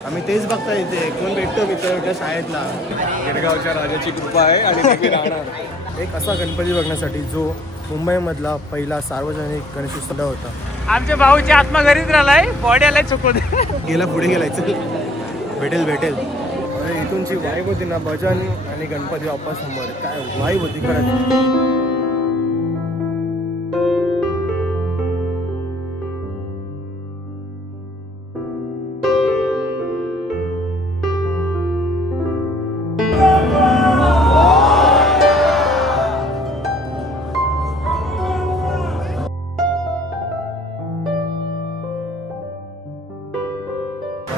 आम्ही तेच बघता इथे कोण भेटतो मित्र शाळेतला. गिरगावच्या राजाची कृपा आहे आणि ते राहणार. एक असा गणपती बघण्यासाठी जो मुंबईमधला पहिला सार्वजनिक गणेशोत्सव होता. आमच्या भाऊची आत्मा घरीच राहिलाय, बॉडी आलाय चुकून गेला पुढे गेलाय. चल भेटेल. अरे इथूनची वाईब होती ना, भजन आणि गणपती बाप्पा समोर, काय वाईब होती खरंच.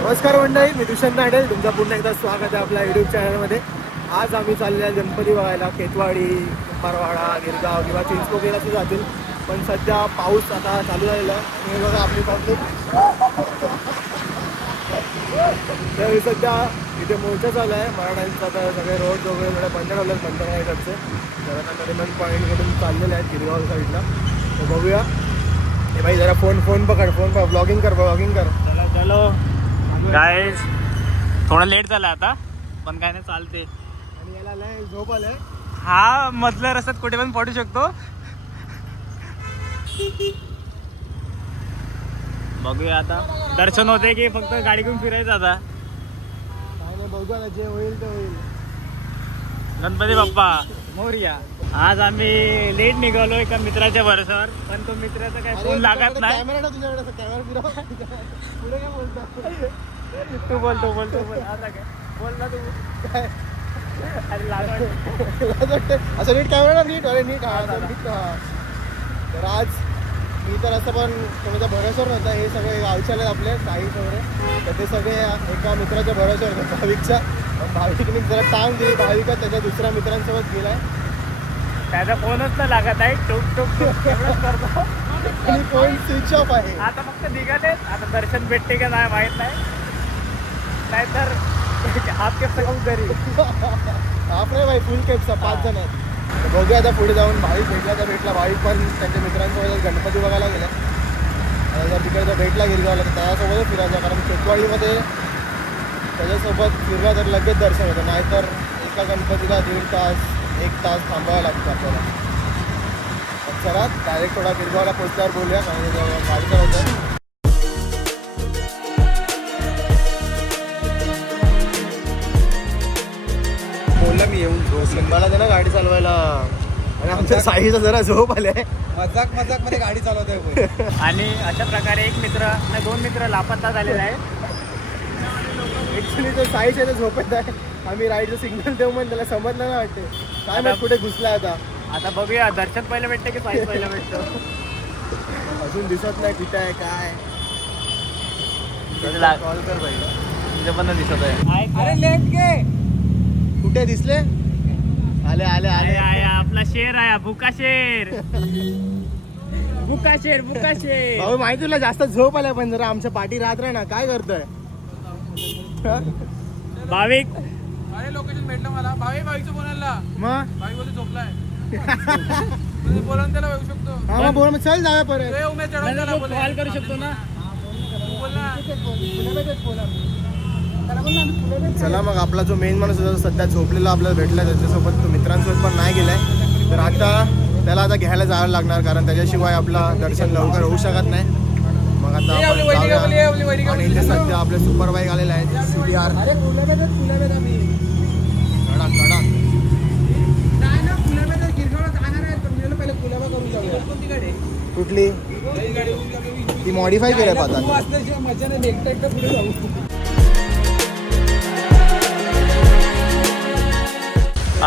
नमस्कार मंडळी, मी दुष्यंत नाडेल, तुमचं पुन्हा एकदा स्वागत आहे आपल्या यूट्यूब चॅनलमध्ये. आज आम्ही चाललेलो आहे गणपती बघायला. केतवाडी, कुंभारवाडा, गिरगाव किंवा चिंचपोकळीला सुद्धा जातील. पण सध्या पाऊस आता चालू झालेला आहे. हे बघा आपली पब्लिक. तर सध्या इथे मोर्चा चालू आहे मराठ्यांचा. तर सगळे रोड वगैरे बंद ठेवले आहेत, बंद नाही करते. तर आता करीमन पॉईंटकडून चाललेले आहेत गिरगाव साईडला. तर बघूया. हे भाई जरा फोन पकड, ब्लॉगिंग कर. चलो गाईज, थोडा लेट झाला आता, पण काय नाही, चालते. आणि याला लय झोप आलंय. हा मधल्या रस्त्यात कुठे पण पडू शकतो. बघूया आता दर्शन होते की फक्त गाडी घेऊन फिरायचं. आता काय नाही, बघू आता जे होईल ते होईल. गणपती बाप्पा मोरया. आज आम्ही लेट निघालो एका मित्राच्या भरोशावर, पण तो मित्राचा काय फोन लागत नाही. कॅमेरा तुझ्याकडे, कॅमेरा फिरव. पुढे काय बोलतो? तू बोल आता काय बोल ना तू. काय अरे लाज असं नीट कॅमेरा नीट. अरे नीट. नीट. तर आज मी तर असं पण कोणाच्या भरोशावर नव्हता. हे सगळे गावचे आले आपले साई वगैरे, तर ते सगळे एका मित्राच्या भरोशावर होते, भाविकच्या. भाविकने जरा टांग दिली. भाविका त्याच्या दुसऱ्या मित्रांसोबत गेलाय. त्याचा फोनच नाही लागत आहे. टुक एवढंच करतो आणि फोन स्विच ऑफ आहे. आता फक्त निघाले. आता दर्शन भेटते का नाही माहित नाहीतर हाफ केपचा खाऊ घरी. हाफ नाही भाई, फुल केपचा. 5 जण आहेत. बघूया आता पुढे जाऊन. भाविक भेटला. भाविक पण त्यांच्या मित्रांसोबत गणपती बघायला गेला. जर तिकडे भेटला गिरगावला तर त्याच्यासोबतच फिरायचा. कारण केतवाडीमध्ये त्याच्यासोबत फिरला तर लगेच दर्शन होतं. नाहीतर एका गणपतीला 1.5 तास 1 तास थांबावं लागतं आपल्याला. चला डायरेक्ट थोडा गिरगावला पोचल्यावर बोलूया. गाडी चालवतं. बोलला मी येऊन सिंबाला दे ना गाडी चालवायला. आणि आमच्या साईचा जरा झोप आलाय. मजाक मध्ये गाडी चालवतोय. आणि अशा प्रकारे एक मित्र आणि 2 मित्र लापता झालेला आहे. ऍक्च्युली तो साईच्या झोपत आहे. आम्ही राईडचं सिग्नल देऊ म्हणून त्याला समजलं नाही वाटते. काय माहिती कुठे घुसलाय आता बघूया दर्शन पहिलं भेटतं की साई पहिलं भेटतं. अजून दिसत नाही कुठे आहे काय. कॉल कर भाई. तुझं पण दिसत आहे. अरे लेट घे. कुठे दिसले? आले आपला शेर आहे, भुका शेर. भाऊ माहिती तुला जास्त झोप आलाय. पण जरा आमच्या पाठी राहत राह ना. काय करतोय भाविक? अरे लोकेशन भेटलं मला. भाविकचं बोलायला मग भाविक बोलतो झोपलाय. बोला त्याला येऊ शकतो. हा मग बोल. मग चल जाऊया परत. कॉल करू शकतो ना. चला मग आपला जो मेन माणूस होता सध्या झोपलेला आपल्याला भेटला. त्याच्यासोबत तो मित्रांसोबत पण नाही गेलाय. तर आता त्याला आता घ्यायला जावं लागणार. कारण त्याच्याशिवाय आपला दर्शन लवकर होऊ शकत नाही. मग आता आणि इथे सध्या आपले सुपर बाईक आलेले आहेत. CBR. कुठली ती मॉडीफाय केलं पाहता.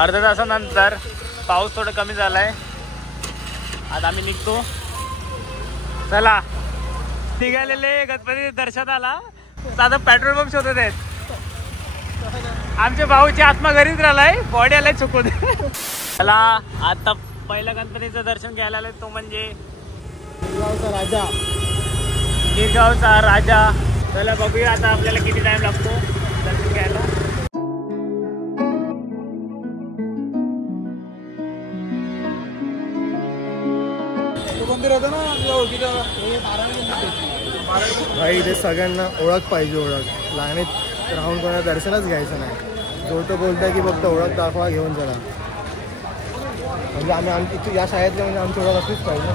अर्ध्या तासानंतर पाऊस थोडा कमी झालाय. आता आम्ही निघतो. चला निघालेले गणपती दर्शनाला. आता पेट्रोल पंप शोधत आहेत. आमच्या भाऊची आत्मा घरीच राहिलाय, बॉडी आलाय चुकून. चला आता पहिल्या गणपतीचं दर्शन घ्यायला आलोय. तो म्हणजे गिरगावचा राजा. चला बघूया आता आपल्याला किती टाइम लागतो दर्शन घ्यायला. मंदिर होतं ना भाई इथे सगळ्यांना ओळख पाहिजे. ओळख लाईनीत राहून कोणाला दर्शनच घ्यायचं नाही. जो तो बोलताय की फक्त ओळख दाखवा घेऊन चला. म्हणजे आमची या शाळेतले म्हणजे आमची ओळख असलीच पाहिजे.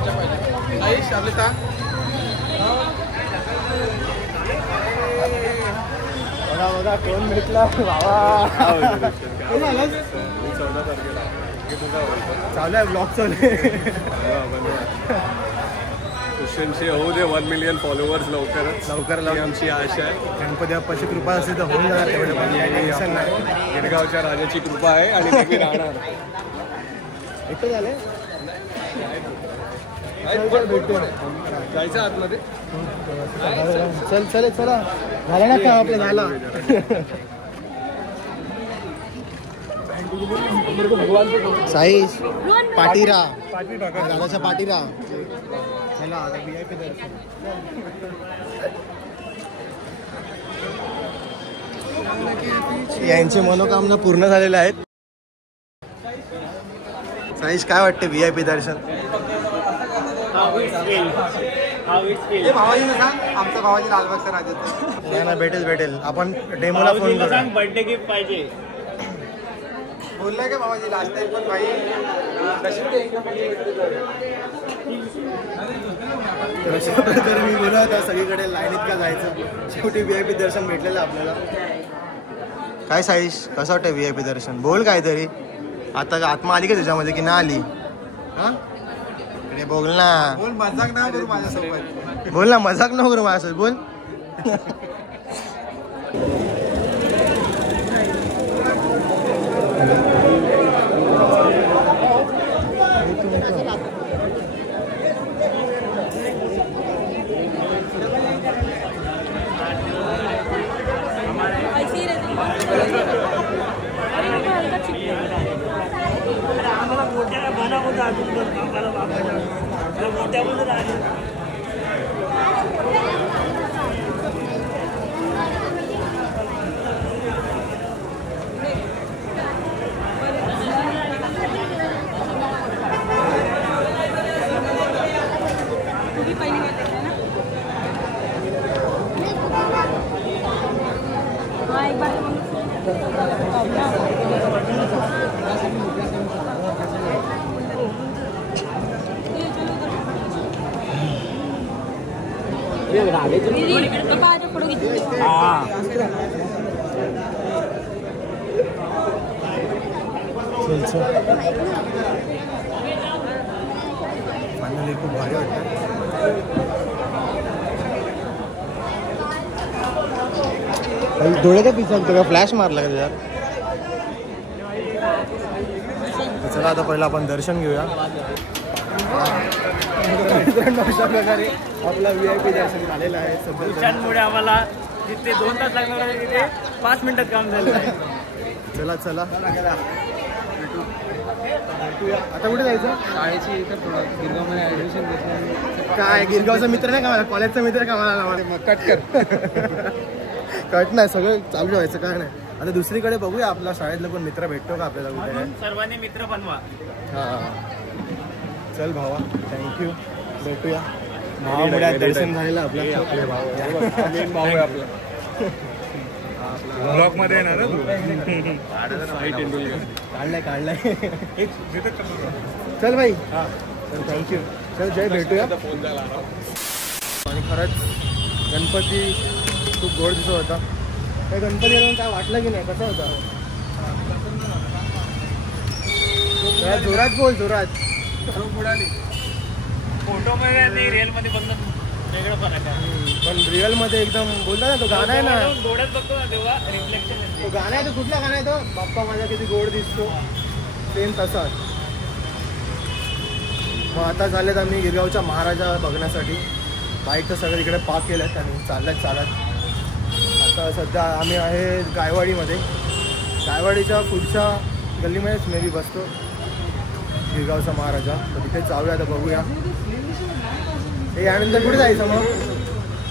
बघा बघा कोण भेटला बाबा. चालू आहे ब्लॉग चालू आहे. क्वेश्चनचे होऊ दे 1 मिलियन फॉलोअर्स लवकर आमची आशा आहे. गणपती बाप्पाची कृपा असेल तर होऊन जाणार तेवढे पण काही टेन्शन नाही. गिरगावच्या राजाची कृपा आहे आणि ते मी राहणार. एकटं झाले जायचं आतमध्ये. चल चल चला झालं ना काम आपलं झालं. साईश पाटीरा दादाच्या पाटीरा. यांची मनोकामना पूर्ण झालेल्या आहेत. साईश काय वाटते VIP दर्शन? आमचा भावाजी लालबागचा राजा ना भेटेल आपण डेमोला फोन करू. बर्थडे गिफ्ट पाहिजे बोललाय का भावाजी लास्ट टाइम पण भाई तर मी बोलत होता सगळीकडे लाईनीत का जायचं. शेवटी VIP दर्शन भेटलेलं आपल्याला. काय साईश कसं वाटतं VIP दर्शन? बोल काहीतरी. आता आत्मा आली का तुझ्यामध्ये की ना आली? हा बोल ना. बोल मजाक ना करू माझ्यासोबत. बोल ना मजाक नको करू माझ्यासोबत बोल. फायनली खूप भारी वाटतं. डोळे काय पिचवतो का? फ्लॅश मारला का तुझ्या? चला आता पहिला आपण दर्शन घेऊया. अशा प्रकारे आपला VIP दर्शन झालेलं आहे. तुमच्यामुळे आम्हाला तिथे 2 तास लागणार आहे, तिथे 5 मिनिटात काम झालं आहे. चला चला आता कुठे जायचं? शाळेची इथं थोडं गिरगावमध्ये ॲडमिशन घेतलं. काय गिरगावचा मित्र नाही का मला? कॉलेजचा मित्र का मला? मग कट कर. कट नाही, सगळं चालू व्हायचं काय नाही. आता दुसरीकडे बघूया आपला शाळेतला पण मित्र भेटतो का आपल्याला कुठे. सर्वांनी मित्र बनवा. हां चल भावा थँक्यू. भेटूया. भावामुळे दर्शन झालेलं आपल्या भाऊ आहे आपला. ब्लॉग मध्ये येणार काढलाय चल भाई. चल थँक्यू. चल जय भेटूया. आणि खरंच गणपती खूप गोड दिसत होता. त्या गणपती येऊन काय वाटलं की नाही? कसं होता? जोरात बोल जोरात. फोटो मध्ये आणि रिअल मध्ये बघणं वेगळं फरक आहे. पण रिअल मध्ये एकदम बोलता ना तो गाणं आहे ना. डोळ्यात बघतो ना तेव्हा रिफ्लेक्शन येते. तो गाणं आहे तो कुठला गाणं आहे तो? बाप्पा माझा किती गोड दिसतो. सेम तसाच. मग आता चाललेत आम्ही गिरगावच्या महाराजा बघण्यासाठी. बाईक तर सगळं इकडे पार्क केल्यात आणि चालत. आता सध्या आम्ही आहे गायवाडीमध्ये. गायवाडीच्या पुढच्या गल्लीमध्येच मे बी बसतो गिरगावचा महाराजा. तर तिथे जाऊया आता बघूया. हे यानंतर कुठे जायचं मग?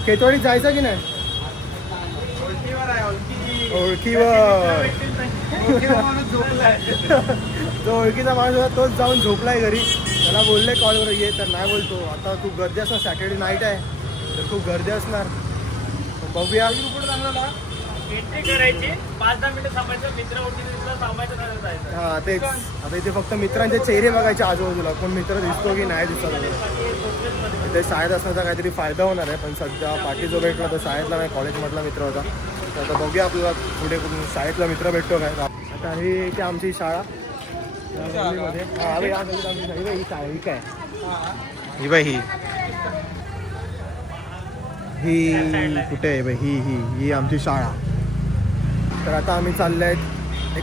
खेतवाडीत जायचं की नाही? ओळखीवर जो ओळखीचा माणूस होता तोच जाऊन झोपलाय घरी. त्याला बोलले कॉलवर ये तर नाही बोलतो. आता खूप गर्दी असणार. सॅटर्डे नाईट आहे तर खूप गर्दी असणार. बघूया. एंट्री करायची 5-10 मिनिटं थांबायचं मित्र ओळखीचं थांबायचं जायचं. हा तेच आता इथे फक्त मित्रांचे चेहरे बघायचे आजूबाजूला कोण मित्र दिसतो की नाही दिसतो वगैरे. इथे शाळेत असण्याचा काहीतरी फायदा होणार आहे पण सध्या पाठी जो भेटला तो शाळेतला नाही कॉलेजमधला मित्र होता. तर आता बघूया आपल्याला पुढे कुठून शाळेतला मित्र भेटतो काय. आता ही इथे आमची शाळा मध्ये ही शाळा ही काय ही बाई ही कुठे आहे बाई ही आमची शाळा. तर आता आम्ही चालले आहेत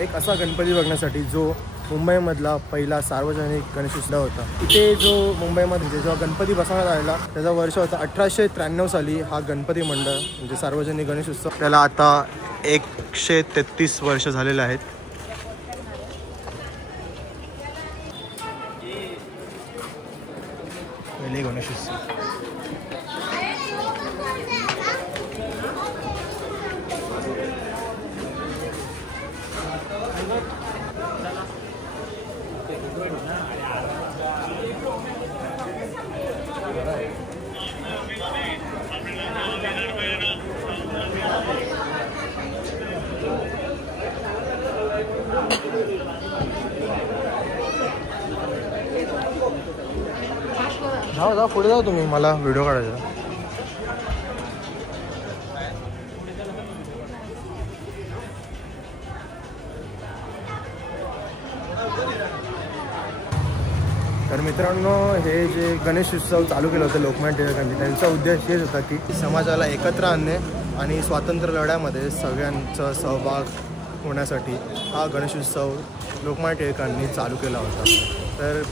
एक असा गणपती बघण्यासाठी जो मुंबईमधला पहिला सार्वजनिक गणेशोत्सव होता. इथे जो मुंबईमध्ये जेव्हा गणपती बसवण्यात आलेला त्याचा वर्ष होता 1893 साली. हा गणपती मंडळ म्हणजे सार्वजनिक गणेशोत्सव त्याला आता 133 वर्ष झालेले आहेत. पहिले गणेशोत्सव जाऊ पुढे जाऊ तुम्ही मला व्हिडिओ काढायचा. तर मित्रांनो हे जे गणेश उत्सव चालू केलं होतं लोकमान्य टिळकांनी त्यांचा उद्देश हेच होता की समाजाला एकत्र आणणे आणि स्वातंत्र्य लढ्यामध्ये सगळ्यांचा सहभाग होण्यासाठी हा गणेश उत्सव लोकमान्य टिळकांनी चालू केला होता. तर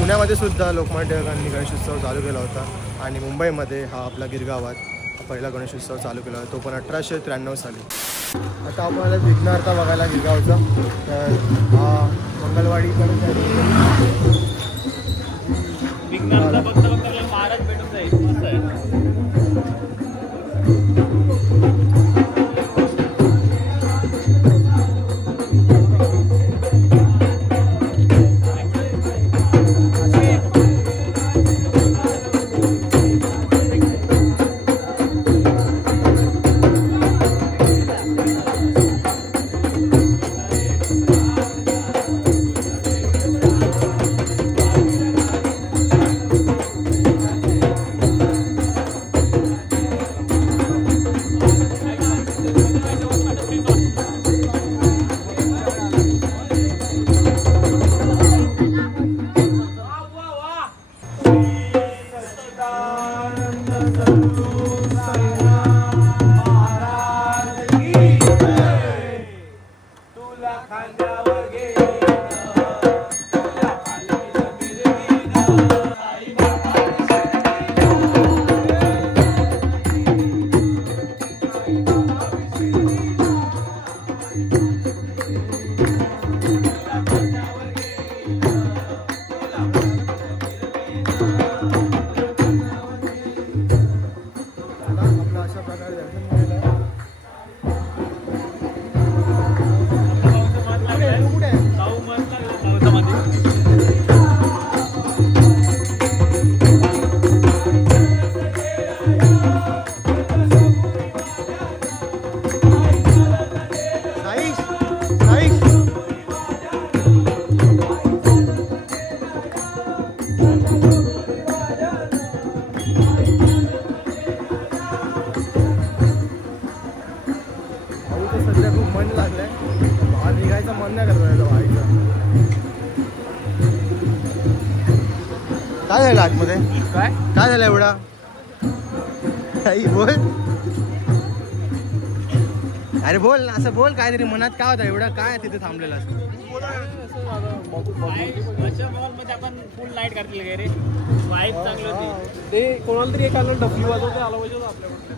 पुण्यामध्ये सुद्धा लोकमान्य टिळकांनी गणेशोत्सव चालू केला होता आणि मुंबईमध्ये हा आपला गिरगावात पहिला गणेशोत्सव चालू केला होता तो पण 1893 साली. आता आपल्याला विघ्नहर्ता बघायला गिरगावचा. तर हा मंगलवाडी विघ्नहर्ता बघता बघता महाराज भेटून जाईल मस्त आहे. काय झालं आतमध्ये काय झालं एवढा बोल अरे बोल ना असं बोल काहीतरी मनात काय होतं एवढं काय तिथे थांबलेलं असं. आपण फुल लाईट काढली रे वाईब चांगली होती. ते कोणाला तरी एकाला डफली वाजवते आला पाहिजे आपल्याकडे.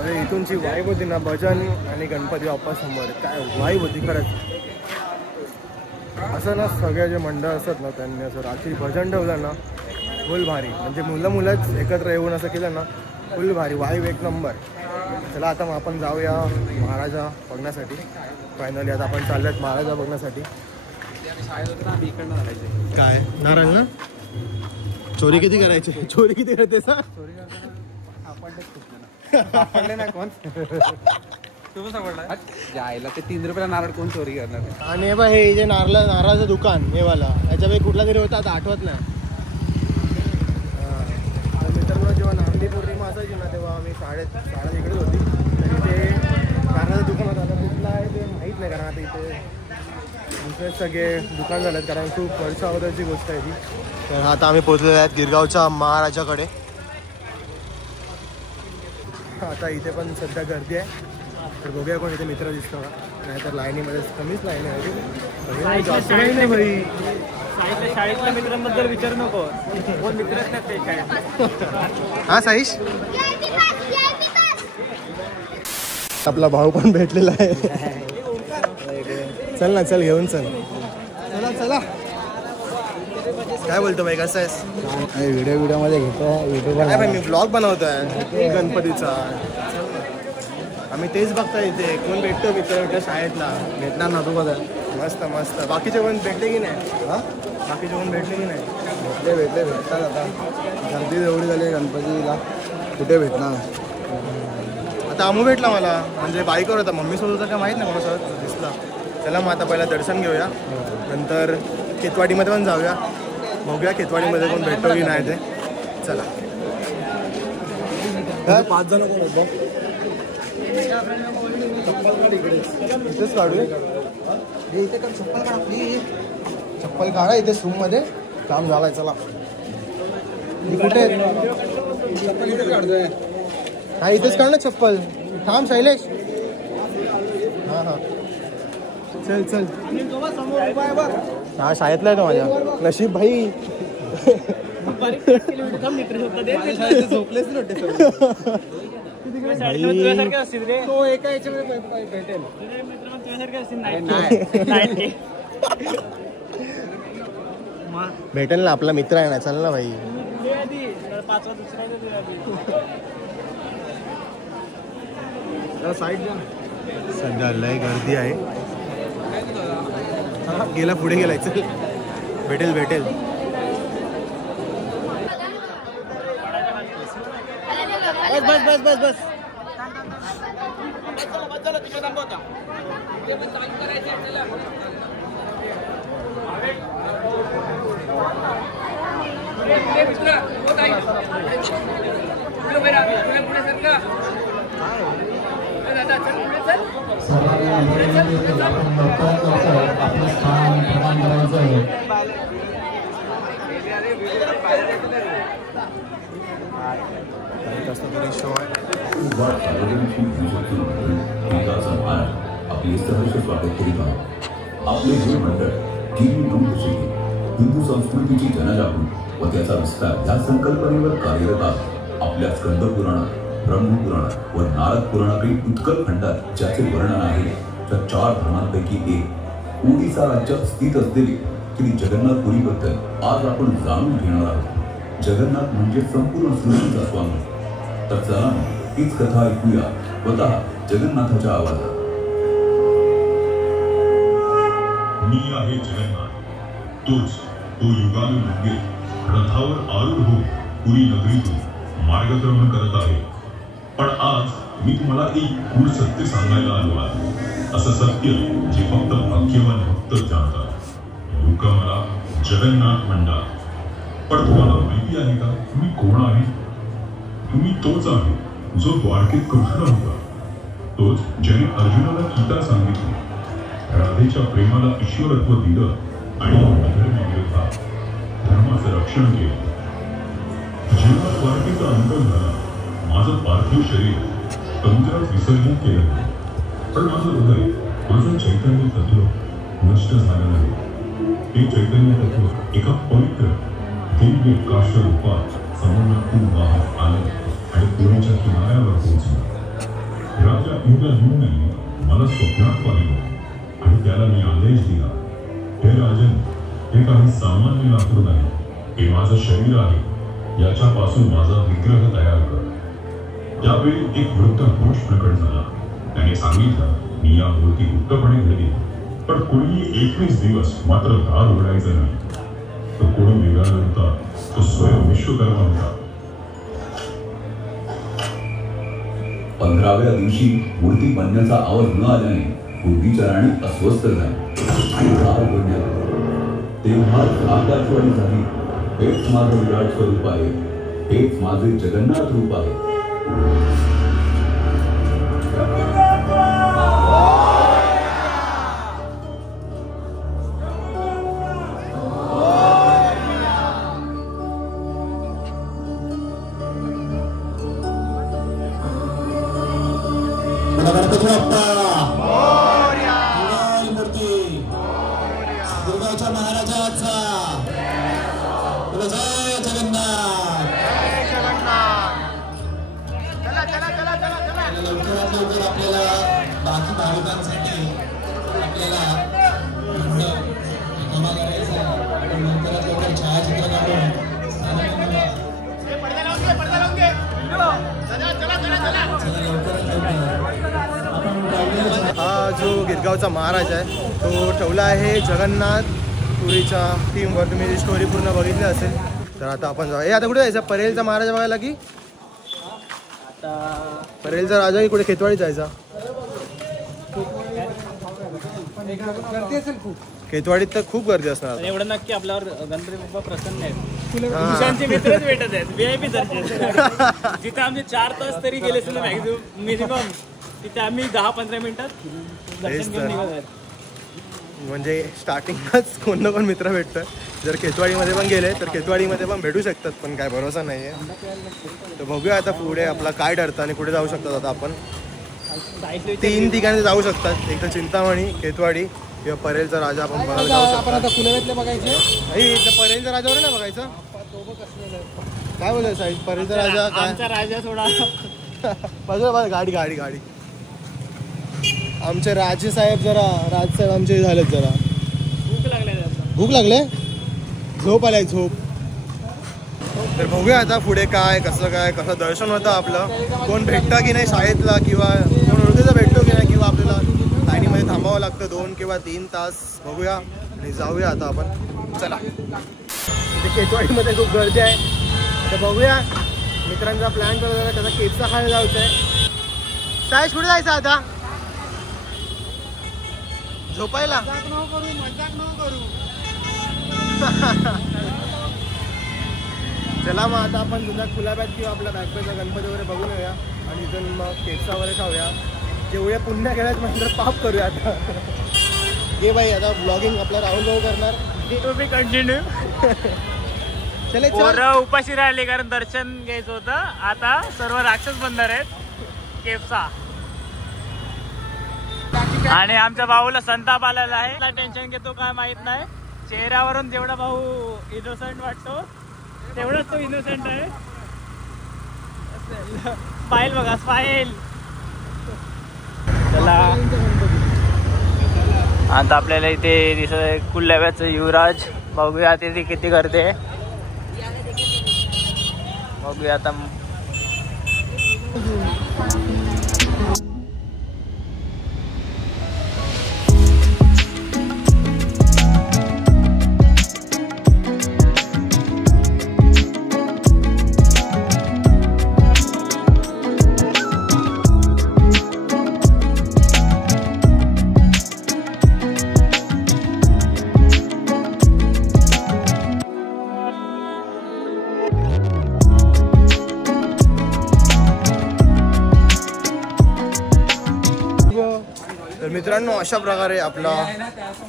अरे इथूनची वाईब होती ना भजन आणि गणपती बाप्पा समोर काय वाईब होती खरंच. असं ना सगळे जे मंडळ असतात ना त्यांनी असं रात्री भजन ठेवलं ना फुल भारी म्हणजे मुलंच एकत्र येऊन असं केलं ना फुल भारी वाईब एक नंबर. चला आता मग आपण जाऊया महाराजा बघण्यासाठी. फायनली आता आपण चाललोय महाराजा बघण्यासाठी. काय नारळ ना चोरी किती करायची चोरी किती करते सर. सापडले नाही कोण तुम्ही सापडला जायला ते 3 रुपयाला नारळ कोण चोरी करणार आहे? आणि हे बघ हे जे नारळाचं दुकान हे वाला याच्यापैकी कुठला तरी होता आता आठवत नाही. मित्रांनो जेव्हा नारळी पौर्णिमा असायची ना तेव्हा आम्ही शाळा इकडेच होती तरी ते नारळाचं दुकान होतं. आता कुठलं आहे ते माहीत नाही कारण आता इथे दुसरे सगळे दुकान झालेत कारण खूप वर्ष अगोदरची गोष्ट आहे ती. तर आता आम्ही पोहोचलेलो आहेत गिरगावच्या महाराजाकडे. आता इथे पण सध्या गर्दी आहे तर बघूया कोण इथे मित्र दिसतो का नाहीतर लाईनीमध्ये कमीच लाईन आहे जास्त नाही ना भाई. शाळेतल्या मित्रांबद्दल विचारू नको कोण मित्रच नाही ते काय. हा साईश आपला भाऊ पण भेटलेला आहे. चल ना चल घेऊन चल. चला चला काय बोलतो भाई कसं आहेस? व्हिडिओ मध्ये घेतो काय भाई मी ब्लॉग बनवतोय गणपतीचा. आम्ही तेच बघतोय इथे कोण भेटतो मित्र शाळेतला. भेटणार ना तू बघा. मस्त मस्त. बाकीचे कोण भेटले की नाही? हां बाकीचे कोण भेटले की नाही? भेटतात आता गर्दी एवढी झाली गणपतीला कुठे भेटणार. आता अमू भेटला मला म्हणजे बाईकवर होता मम्मीसोबत होता काय माहीत नाही कोणासोबत दिसला. चला मग आता पहिला दर्शन घेऊया नंतर केतवाडीमध्ये पण जाऊया बघूया केतवाडीमध्ये कोण भेटतो की नाही ते. चला 5 जण कोण होतं इथेच काढूया. इथे का चप्पल काढ आपली. चप्पल काढा इथेच रूममध्ये काम झालाय. चला कुठे चप्पल इथे काढतोय. हा इथेच काढ ना चप्पल. थांब शैलेश. हां हां चल चल. हा शाळेतला आहे तो माझ्या. नशीब भाई झोपलेच नव्हते तो एका याच्यामध्ये भेटेल भेटेल ना आपला मित्र आहे ना. चल ना भाई. सध्या लय गर्दी आहे. गेला पुढे गेलाय. चल भेटेल भेटेल. बस बस बस बस आपले सहर्ष स्वागत करीत आहोत. आपले हे मंडळ हिंदू संस्कृतीची जनजागृती व त्याचा विस्तार या संकल्पनेवर कार्यरत आहे. आपल्या स्कंद पुराणात, ब्रह्मपुराणात व नारद पुराणातील उत्कल खंडात ज्याचे वर्णन आहे त्या 4 धर्मांपैकी एक ओडिसा राज्यात स्थित असलेली श्री जगन्नाथपुरीबद्दल आज आपण जाणून घेणार आहोत. जगन्नाथ म्हणजे संपूर्ण सृष्टीचा स्वामी. तर चला हीच कथा ऐकूया स्वतः जगन्नाथाच्या आवाजात. मी आहे जगन्नाथ, तोच तो युगानुयुगे रथावर आरूढ होऊन पुरी नगरीतून मार्गक्रमण करत आहे. पण आज मी तुम्हाला एक गूढ सत्य सांगायला आलो आहे. असं सत्य जे फक्त भाग्यवान भक्त जाणतात. लोक मला जगन्नाथ म्हणतात. पण तुम्हाला माहिती आहे का तुम्ही कोण आहे? तुम्ही तोच आहे जो द्वारकेत कृष्ण होता. तोच ज्याने अर्जुनाला गीता सांगितली, राधेच्या प्रेमाला ईश्वरत्व दिलं आणि अधर्माविरोधात धर्माचं रक्षण केलं. जेव्हा द्वारकेचा अंत झाला माझं पार्थिव शरीर समुद्रात विसर्जन केलं. पण माझं हृदय, माझं चैतन्य तत्व नष्ट झालं नाही. हे चैतन्य तत्व एका पवित्र दिव्य काष्ठ रूपात समुद्रातून वाहत आलं आणि पुण्याच्या किनाऱ्यावर पोहोचलं. राजा इंद्रद्युम्नाने मला स्वप्नात पाहिलं आणि त्याला मी आदेश दिला, हे राजन, हे काही सामान्य लाकूड नाही, हे माझं शरीर आहे. याच्यापासून माझा विग्रह तयार कर. त्यावेळी एक वृद्ध पुरुष प्रकट झाला. त्याने सांगितलं, मी या मूर्ती गुप्तपणे घडली, पण कोणीही 21 दिवस मात्र दार उघडायचं नाही. तो कोणी वेगळा नव्हता, तो स्वयं विश्वकर्मा होता. 15व्या दिवशी मूर्ती बनण्याचा आवाज न आल्याने बुद्धीच्या राणी अस्वस्थ झाली आणि हार बोलण्यात तेव्हाच आकाशवाणी झाली, हेच माझं विराट स्वरूप आहे, हेच माझे जगन्नाथ रूप आहे. दुर्गाच्या महाराजाचा जय जगन्नाथ. लवकरात लवकर आपल्याला बाकी भाविकांसाठी आपल्याला जमा करायचा आणि लवकरात लवकर छायाचित्र काढून हा जो गिरगावचा महाराज आहे तो ठेवला आहे जगन्नाथ पुरीच्या टीमवर. तुम्ही जी स्टोरी पूर्ण बघितली असेल तर आता आपण जाऊया. आता कुठे जायचं? परेलचा महाराज बघायला की परेलचा राजा की कुठे खेतवाडीत जायचा? खेतवाडीत तर खूप गर्दी असणार. एवढं नक्की आपल्यावर गणपती बाप्पा प्रसन्न आहेत. पुरुषांचे मित्रच भेटत आहेत. VIP दर्शन जिथे आमचे 4 तास तरी गेले असेल मिनिमम, तिथे आम्ही 10-15 मिनिटात दर्शन घेऊन निघत आहेत. म्हणजे स्टार्टिंगच कोण ना कोण मित्र भेटतं. जर खेतवाडीमध्ये पण गेले तर खेतवाडीमध्ये पण भेटू शकतात, पण काय भरोसा नाही आहे. तर बघूया आता पुढे आपला काय ठरतं आणि कुठे जाऊ शकतात. आता आपण 3 ठिकाणी जाऊ शकतात. एक तर चिंतामणी, खेतवाडी किंवा परेलचा राजा आपण बघायला जाऊ शकतो. आता फुलवेतले बघायचे परेलचा राजावर नाही बघायचं. काय बोलायचं साहेब? परेलचा राजा काय? आमचा राजा थोडा बघा गाडी गाडी गाडी. आमचे राजे साहेब जरा राजसाहेब आमचे झालेत जरा. भूक लागले, झोप आलाय झोप. तर बघूया आता पुढे काय कसं दर्शन होतं आपलं. कोण भेटतं की नाही शाळेतला, किंवा कोण ओळखीचा भेटतो की नाही, किंवा आपल्याला लाईनीमध्ये थांबावं लागतं 2 किंवा 3 तास. बघूया आणि जाऊया आता आपण. चला, इथे केतवाडीमध्ये खूप गर्दी आहे. तर बघूया मित्रांचा प्लॅन करत होता त्याचा केकचा खायला जायचं आहे. साहेब कुठे जायचं आता? झोपायला? चला मग आता आपण जुन्या खुलाब्यात किंवा आपल्या बॅकपॅकचा गणपती वगैरे बघून येऊया आणि इथून मग केकचा वगैरे खाऊया. जेवढ्या पुण्य केल्यात म्हणजे पाप करूया आता. ये बाई आता ब्लॉगिंग आपला राहुल भाऊ करणार. कंटिन्यू चले पोरं उपाशी राहिले कारण दर्शन घ्यायचं होतं. आता सर्व राक्षस बंदर आहेत केफचा. आणि आमच्या भाऊला संताप आलेला आहे. टेन्शन घेतो काय माहित नाही. चेहऱ्यावरून जेवढा भाऊ इनोसंट वाटतो तेवढाच तो इनोसंट आहे. स्माईल बघा, स्माईल. चला आता आपल्याला इथे दिसत आहे कुल्ल्याव्याचं युवराज. बघूया तिथे किती गर्दी आहे. बघूया आता. तर मित्रांनो अशा प्रकारे आपला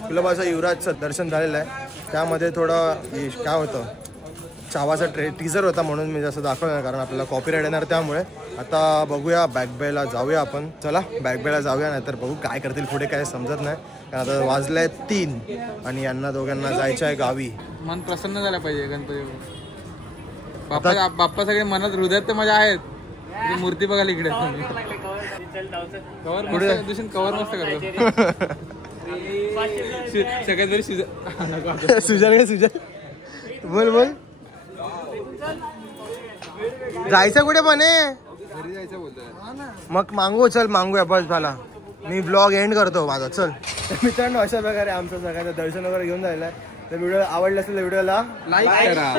कुलाबाचा युवराजचं दर्शन झालेलं आहे. त्यामध्ये थोडं काय होतं चावाचा टीजर होता म्हणून मी जसं दाखवलं नाही, कारण आपल्याला कॉपीराईट येणार. त्यामुळे आता बघूया बॅकबेला जाऊया आपण. चला बॅकबेला जाऊया, नाहीतर बघू काय करतील पुढे, काय समजत नाही. कारण आता वाजले 3 आणि यांना दोघांना जायचं आहे गावी. मन प्रसन्न झालं पाहिजे गणपती बाप्पा सगळे मनात हृदयात तर मजा आहेत. मूर्ती बघायला इकडे कवर मस्त करतो. सगळ्यात बरी सुजल बोल बोल. जायचं कुठे पण घरी जायचं बोलतोय. मग मागू. चल मागूया बस झाला. मी ब्लॉग एंड करतो माझा. चल मित्रांनो अशा प्रकारे आमचं सगळ्यांचं दर्शन वगैरे घेऊन जायला आहे. तर व्हिडिओ आवडला असेल तर व्हिडिओला लाईक करा,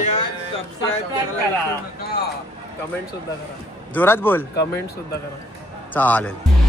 सबस्क्राईब करा, कमेंट सुद्धा करा. जोरात बोल. कमेंट सुद्धा करा. चालेल.